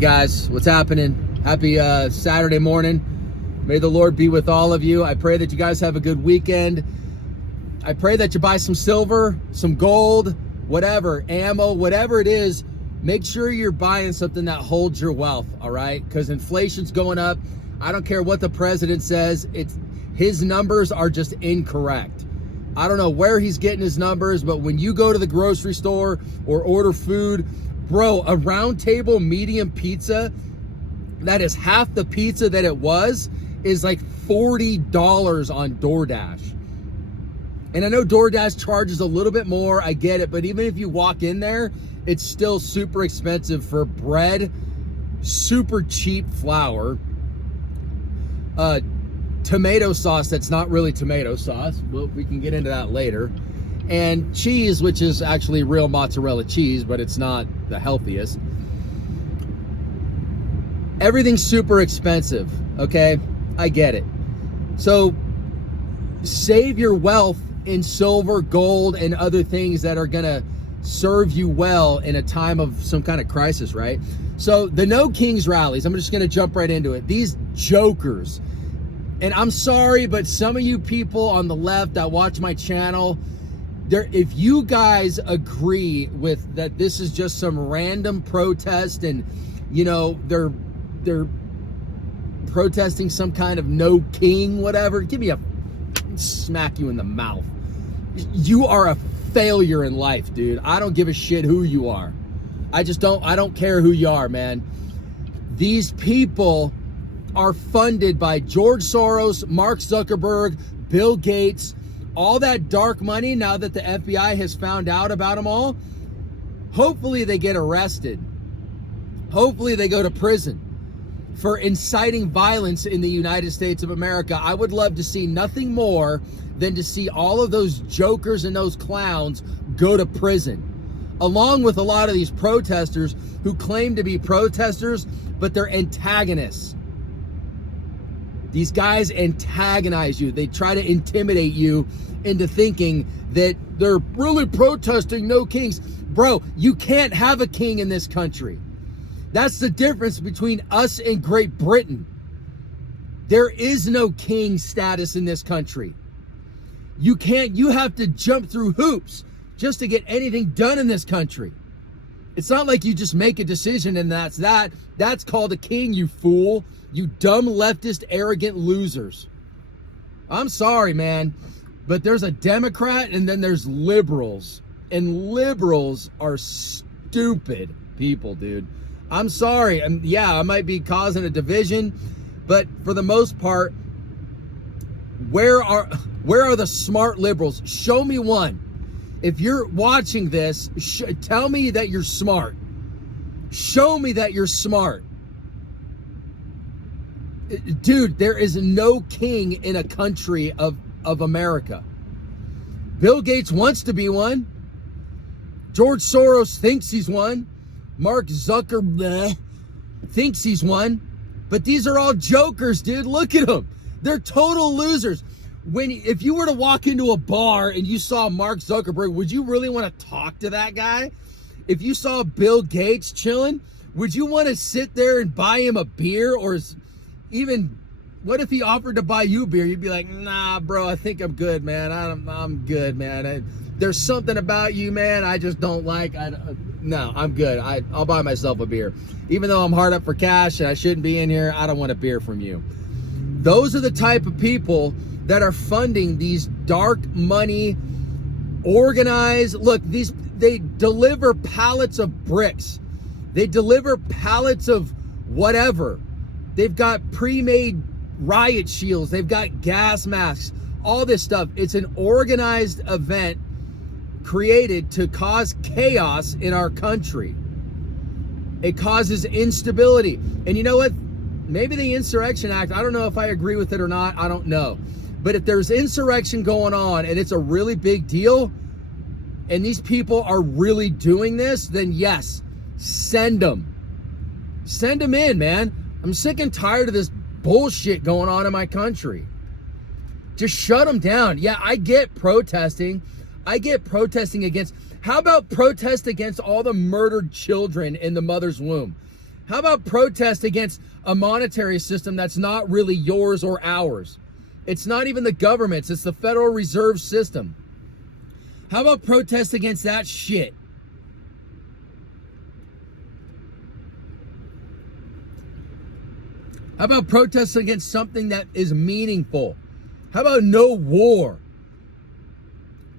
Guys, what's happening? Happy Saturday morning. May the Lord be with all of you. I pray that you guys have a good weekend. I pray that you buy some silver, some gold, whatever, ammo, whatever it is. Make sure you're buying something that holds your wealth, all right? Because inflation's going up. I don't care what the president says. His numbers are just incorrect. I don't know where he's getting his numbers, but when you go to the grocery store or order food, bro, a round table medium pizza that is half the pizza that it was is like $40 on DoorDash. And I know DoorDash charges a little bit more, I get it, but even if you walk in there, it's still super expensive for bread, super cheap flour, tomato sauce that's not really tomato sauce. Well, we can get into that later. And cheese, which is actually real mozzarella cheese, but it's not the healthiest. Everything's super expensive, okay? I get it. So save your wealth in silver, gold, and other things that are gonna serve you well in a time of some kind of crisis, right? So the No Kings rallies, I'm just gonna jump right into it. These jokers, and I'm sorry, but some of you people on the left that watch my channel, if you guys agree with that this is just some random protest and, you know, they're protesting some kind of no king, whatever, give me a smack you in the mouth. You are a failure in life, dude. I don't give a shit who you are. I don't care who you are, man. These people are funded by George Soros, Mark Zuckerberg, Bill Gates, all that dark money. Now that the FBI has found out about them all, hopefully they get arrested. Hopefully they go to prison for inciting violence in the United States of America. I would love to see nothing more than to see all of those jokers and those clowns go to prison, along with a lot of these protesters who claim to be protesters, but they're antagonists. These guys antagonize you. They try to intimidate you into thinking that they're really protesting no kings. Bro, you can't have a king in this country. That's the difference between us and Great Britain. There is no king status in this country. You have to jump through hoops just to get anything done in this country. It's not like you just make a decision and that's that. That's called a king, you fool. You dumb leftist, arrogant losers. I'm sorry, man, but there's a Democrat and then there's liberals. And liberals are stupid people, dude. I'm sorry. Yeah, I might be causing a division, but for the most part, where are the smart liberals? Show me one. If you're watching this, tell me that you're smart. Show me that you're smart. Dude, there is no king in a country of America. Bill Gates wants to be one. George Soros thinks he's one. Mark Zuckerberg thinks he's one. But these are all jokers, dude. Look at them. They're total losers. If you were to walk into a bar and you saw Mark Zuckerberg, would you really want to talk to that guy? If you saw Bill Gates chilling, would you want to sit there and buy him a beer? Or even, what if he offered to buy you beer? You'd be like, nah, bro, I think I'm good, man. I'm good, man. There's something about you, man, I just don't like. No, I'm good. I'll buy myself a beer. Even though I'm hard up for cash and I shouldn't be in here, I don't want a beer from you. Those are the type of people that are funding these dark money, organized. Look, they deliver pallets of bricks. They deliver pallets of whatever. They've got pre-made riot shields. They've got gas masks, all this stuff. It's an organized event created to cause chaos in our country. It causes instability. And you know what? Maybe the Insurrection Act, I don't know if I agree with it or not. I don't know. But if there's insurrection going on and it's a really big deal and these people are really doing this, then yes, send them. Send them in, man. I'm sick and tired of this bullshit going on in my country. Just shut them down. Yeah, I get protesting. I get protesting against, how about protest against all the murdered children in the mother's womb? How about protest against a monetary system that's not really yours or ours? It's not even the government's, it's the Federal Reserve System. How about protest against that shit? How about protest against something that is meaningful? How about no war?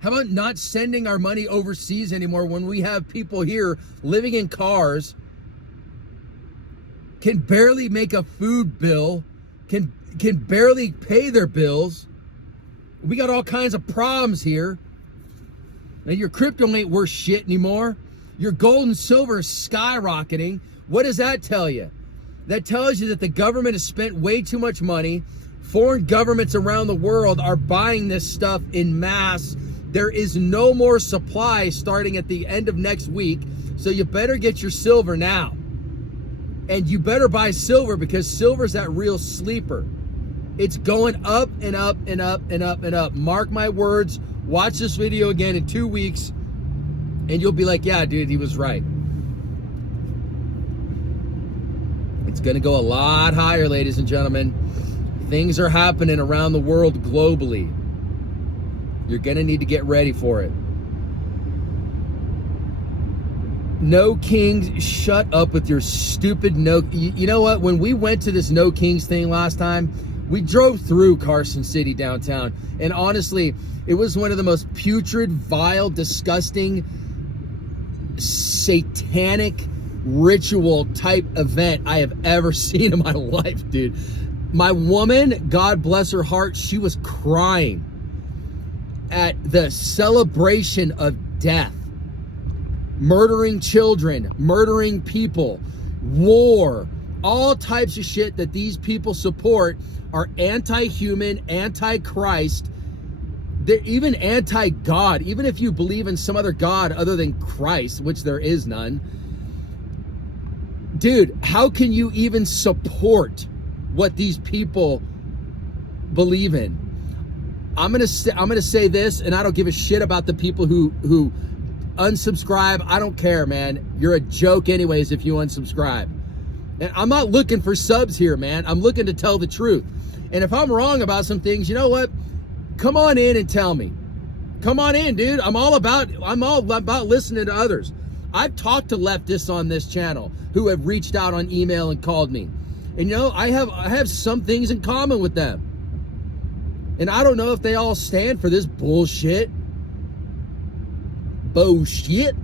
How about not sending our money overseas anymore when we have people here living in cars, can barely make a food bill, can barely pay their bills. We got all kinds of problems here. Now your crypto ain't worth shit anymore. Your gold and silver is skyrocketing. What does that tell you? That tells you that the government has spent way too much money. Foreign governments around the world are buying this stuff in mass. There is no more supply starting at the end of next week. So you better get your silver now. And you better buy silver because silver's that real sleeper. It's going up and up and up and up and up. Mark my words. Watch this video again in 2 weeks and you'll be like, yeah, dude, he was right. It's going to go a lot higher, ladies and gentlemen. Things are happening around the world globally. You're going to need to get ready for it. No Kings, shut up with your stupid no. You know what? When we went to this No Kings thing last time, we drove through Carson City downtown. And honestly, it was one of the most putrid, vile, disgusting, satanic ritual type event I have ever seen in my life, dude. My woman, God bless her heart, she was crying at the celebration of death. Murdering children, murdering people, war, all types of shit that these people support are anti-human, anti-Christ. They're even anti-God. Even if you believe in some other God other than Christ, which there is none. Dude, how can you even support what these people believe in? I'm gonna say this, and I don't give a shit about the people who unsubscribe. I don't care, man. You're a joke anyways if you unsubscribe. And I'm not looking for subs here, man. I'm looking to tell the truth. And if I'm wrong about some things, you know what? Come on in and tell me. Come on in, dude. I'm all about listening to others. I've talked to leftists on this channel who have reached out on email and called me. And you know, I have some things in common with them. And I don't know if they all stand for this bullshit. Bullshit.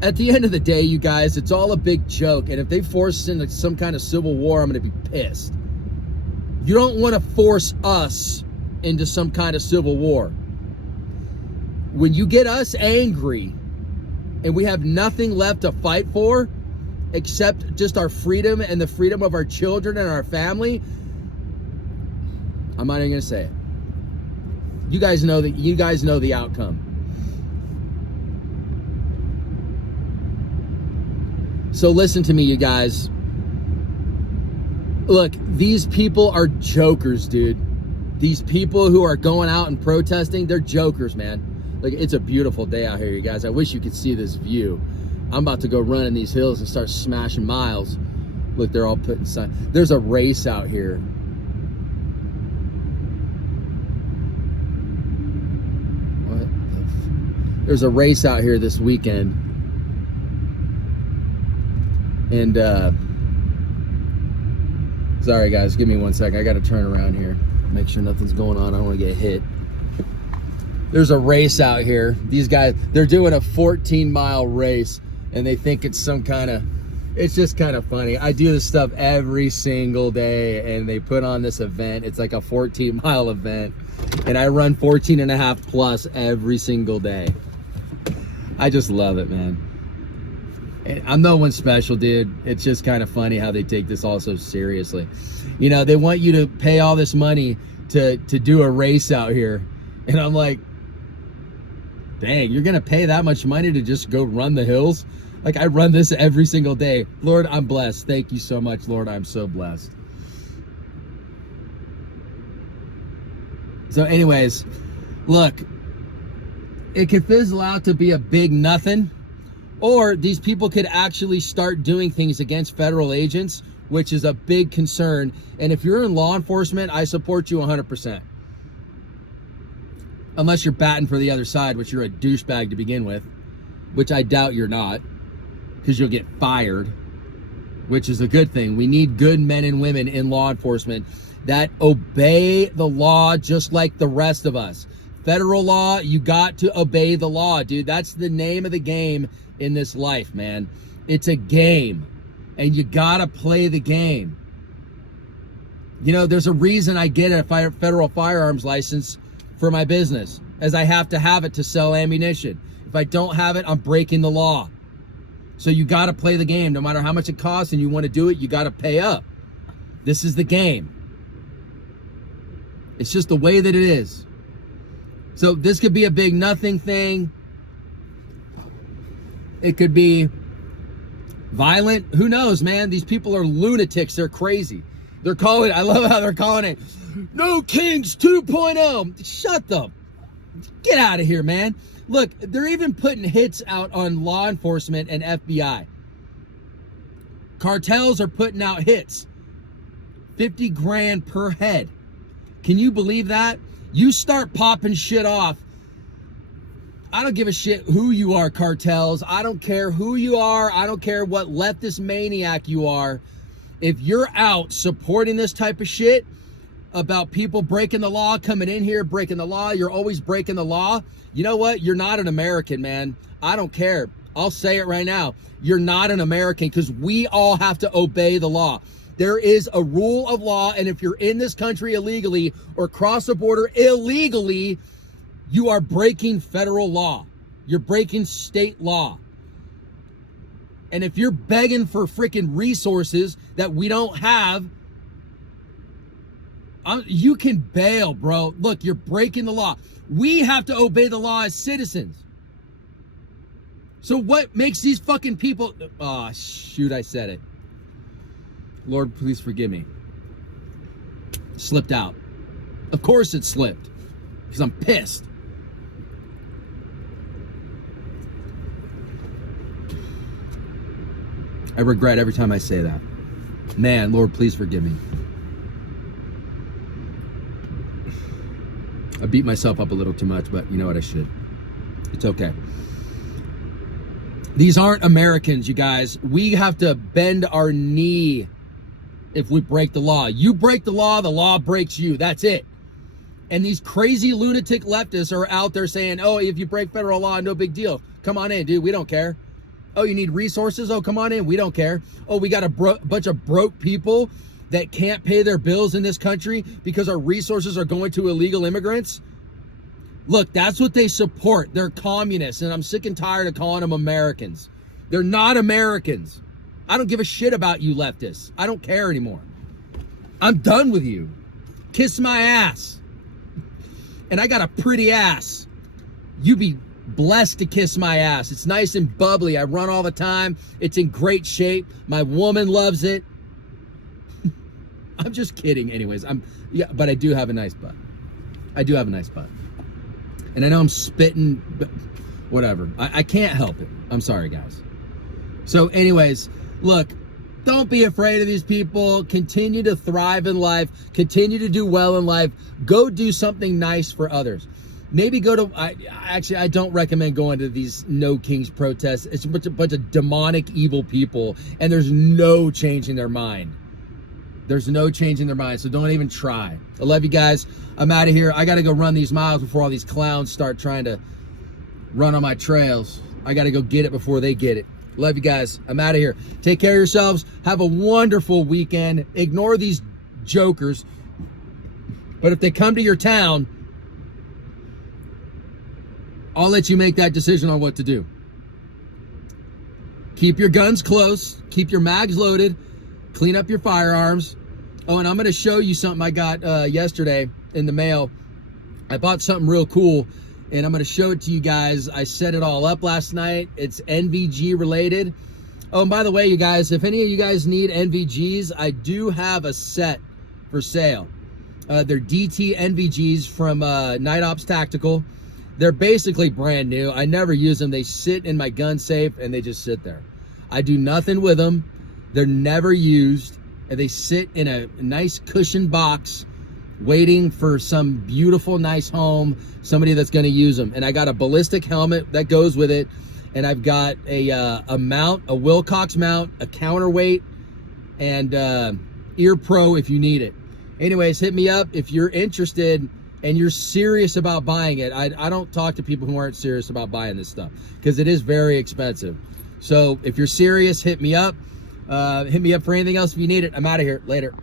At the end of the day, you guys, it's all a big joke. And if they force us into some kind of civil war, I'm going to be pissed. You don't want to force us into some kind of civil war. When you get us angry and we have nothing left to fight for except just our freedom and the freedom of our children and our family, I'm not even going to say it. You guys know the outcome. So listen to me, you guys. Look, these people are jokers, dude. These people who are going out and protesting, they're jokers, man. Like, it's a beautiful day out here, you guys. I wish you could see this view. I'm about to go run in these hills and start smashing miles. Look, they're all putting signs. There's a race out here. There's a race out here this weekend. And, sorry guys, give me 1 second. I got to turn around here. Make sure nothing's going on. I don't want to get hit. There's a race out here. These guys, they're doing a 14-mile race. And they think it's some kind of, it's just kind of funny. I do this stuff every single day. And they put on this event. It's like a 14-mile event. And I run 14 and a half plus every single day. I just love it, man. And I'm no one special, dude. It's just kind of funny how they take this all so seriously. You know, they want you to pay all this money to do a race out here. And I'm like, dang, you're going to pay that much money to just go run the hills? Like, I run this every single day. Lord, I'm blessed. Thank you so much, Lord. I'm so blessed. So anyways, look, it can fizzle out to be a big nothing, Or these people could actually start doing things against federal agents, which is a big concern. And if you're in law enforcement, I support you 100%. Unless you're batting for the other side, which you're a douchebag to begin with, which I doubt you're not, because you'll get fired, which is a good thing. We need good men and women in law enforcement that obey the law just like the rest of us. Federal law, you got to obey the law, dude. That's the name of the game in this life, man. It's a game, and you gotta play the game. You know, there's a reason I get a federal firearms license for my business, as I have to have it to sell ammunition. If I don't have it, I'm breaking the law. So you gotta play the game, no matter how much it costs, and you wanna do it, you gotta pay up. This is the game. It's just the way that it is. So this could be a big nothing thing. It could be violent. Who knows, man? These people are lunatics. They're crazy. They're calling, I love how they're calling it, No Kings 2.0. Shut them. Get out of here, man. Look, they're even putting hits out on law enforcement and FBI. Cartels are putting out hits. 50 grand per head. Can you believe that? You start popping shit off. I don't give a shit who you are, cartels. I don't care who you are. I don't care what leftist maniac you are. If you're out supporting this type of shit about people breaking the law, coming in here, breaking the law, you're always breaking the law. You know what? You're not an American, man. I don't care. I'll say it right now. You're not an American, because we all have to obey the law. There is a rule of law, and if you're in this country illegally or cross the border illegally, you are breaking federal law. You're breaking state law. And if you're begging for freaking resources that we don't have, you can bail, bro. Look, you're breaking the law. We have to obey the law as citizens. So what makes these fucking people... Oh, shoot, I said it. Lord, please forgive me. Slipped out. Of course it slipped, because I'm pissed. I regret every time I say that. Man, Lord, please forgive me. I beat myself up a little too much, but you know what? I should. It's okay. These aren't Americans, you guys. We have to bend our knee if we break the law. You break the law breaks you. That's it. And these crazy lunatic leftists are out there saying, oh, if you break federal law, no big deal. Come on in, dude. We don't care. Oh, you need resources? Oh, come on in. We don't care. Oh, we got a bunch of broke people that can't pay their bills in this country because our resources are going to illegal immigrants. Look, that's what they support. They're communists, and I'm sick and tired of calling them Americans. They're not Americans. I don't give a shit about you leftists. I don't care anymore. I'm done with you. Kiss my ass. And I got a pretty ass. You be blessed to kiss my ass. It's nice and bubbly. I run all the time. It's in great shape. My woman loves it. I'm just kidding. Anyways, but I do have a nice butt. I do have a nice butt. And I know I'm spitting, but whatever. I can't help it. I'm sorry, guys. So anyways, look, don't be afraid of these people. Continue to thrive in life. Continue to do well in life. Go do something nice for others. Maybe go to, I don't recommend going to these No Kings protests. It's a bunch of demonic, evil people, and there's no changing their mind. There's no change in their mind, so don't even try. I love you guys. I'm out of here. I got to go run these miles before all these clowns start trying to run on my trails. I got to go get it before they get it. Love you guys. I'm out of here. Take care of yourselves. Have a wonderful weekend. Ignore these jokers. But if they come to your town, I'll let you make that decision on what to do. Keep your guns close. Keep your mags loaded. Clean up your firearms. Oh, and I'm going to show you something I got yesterday in the mail. I bought something real cool, and I'm going to show it to you guys. I set it all up last night. It's NVG related. Oh, and by the way, you guys, if any of you guys need NVGs, I do have a set for sale. They're DT NVGs from Night Ops Tactical. They're basically brand new. I never use them. They sit in my gun safe and they just sit there. I do nothing with them. They're never used. And they sit in a nice cushioned box waiting for some beautiful, nice home, somebody that's going to use them. And I got a ballistic helmet that goes with it. And I've got a mount, a Wilcox mount, a counterweight, and ear pro if you need it. Anyways, hit me up if you're interested and you're serious about buying it. I don't talk to people who aren't serious about buying this stuff because it is very expensive. So if you're serious, hit me up. Hit me up for anything else if you need it. I'm out of here. Later.